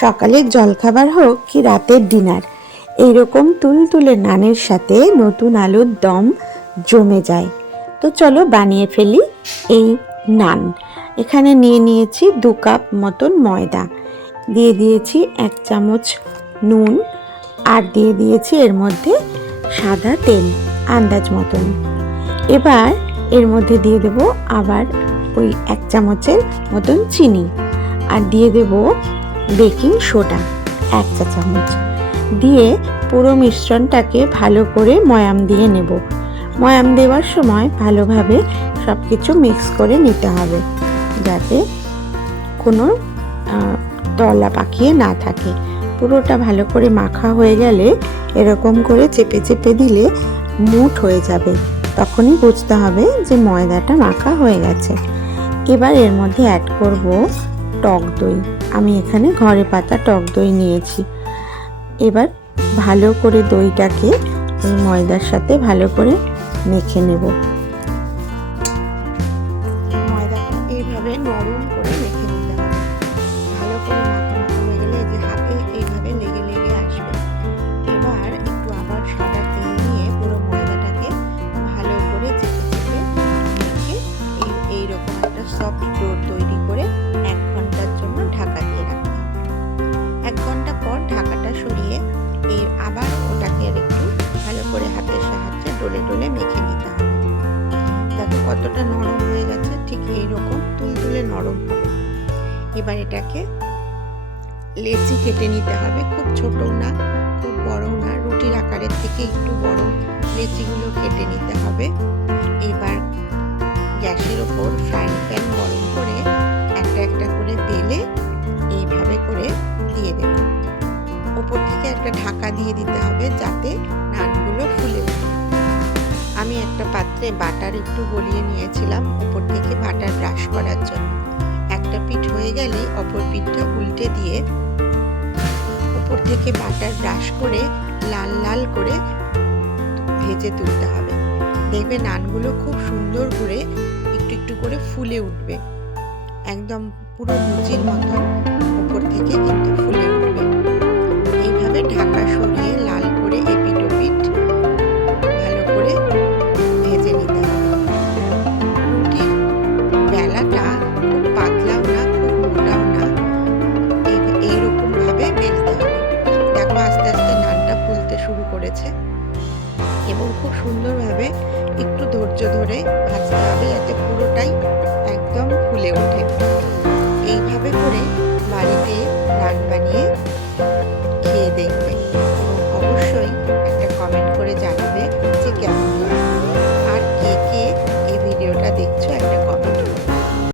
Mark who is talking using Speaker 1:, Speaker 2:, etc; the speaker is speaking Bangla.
Speaker 1: সকালের জলখাবার হোক কি রাতের ডিনার এইরকম তুলতুলে নানের সাথে নতুন আলুর দম জমে যায়। তো চলো বানিয়ে ফেলি এই নান। এখানে নিয়ে নিয়েছি দু কাপ মতন ময়দা। দিয়ে দিয়েছি এক চামচ নুন আর দিয়ে দিয়েছি এর মধ্যে সাদা তেল আন্দাজ মতন। এবার এর মধ্যে দিয়ে দেব আবার ওই এক চামচের মতন চিনি। আর দিয়ে দেব বেকিং সোডা এক চা চামচ। দিয়ে পুরো মিশ্রণটাকে ভালো করে ময়াম দিয়ে নেব। ময়াম দেওয়ার সময় ভালোভাবে সব কিছু মিক্স করে নিতে হবে যাতে কোনো তলা পাকিয়ে না থাকে। পুরোটা ভালো করে মাখা হয়ে গেলে এরকম করে চেপে চেপে দিলে মুঠ হয়ে যাবে। তখনই বুঝতে হবে যে ময়দাটা মাখা হয়ে গেছে। এবার এর মধ্যে অ্যাড করব টক দই। আমি এখানে ঘরে পাতা টক দই নিয়েছি। এবার ভালো করে দইটাকে এই ময়দার সাথে ভালো করে মেখে নেব। ময়দাটা এইভাবে নরম করে ভালো করে এইভাবে লেগে আসবে। এবার একটু আবার নিয়ে পুরো ময়দাটাকে ভালো করে একটা সফট ডো তৈরি ডলে ডলে মেখে নিতে হবে। দেখো কতটা নরম হয়ে গেছে, ঠিক এইরকম তুলতুলে নরম হবে। এবার এটাকে লেচি কেটে নিতে হবে, খুব ছোট না, খুব বড় না, রুটির আকারের থেকে একটু বড় লেচিগুলো কেটে নিতে হবে। এবার গ্যাসের ওপর ফ্রাইং প্যান গরম করে একটা একটা করে তেলে এইভাবে করে দিয়ে দেব। ওপর থেকে একটা ঢাকা দিয়ে দিতে হবে যাতে নানগুলো ফুলে ওঠে আমি একটা পাত্রে বাটার একটু গলিয়ে নিয়েছিলাম, ওপর থেকে বাটার ব্রাশ করার জন্য। একটা পিঠ হয়ে গেলে অপর পিঠটা উল্টে দিয়ে ওপর থেকে বাটার ব্রাশ করে লাল লাল করে ভেজে তুলতে হবে। দেখবে নানগুলো খুব সুন্দর করে একটু একটু করে ফুলে উঠবে। একদম পুরো লুচির মতন উপর থেকে শুরু করেছে। এবং খুব সুন্দরভাবে একটু ধৈর্য ধরে ভাজতে হবে যাতে পুরোটাই একদম ফুলে ওঠে। এইভাবে করে বাড়িতে নান বানিয়ে খেয়ে দেখবে। এবং অবশ্যই একটা কমেন্ট করে জানাবে যে কেমন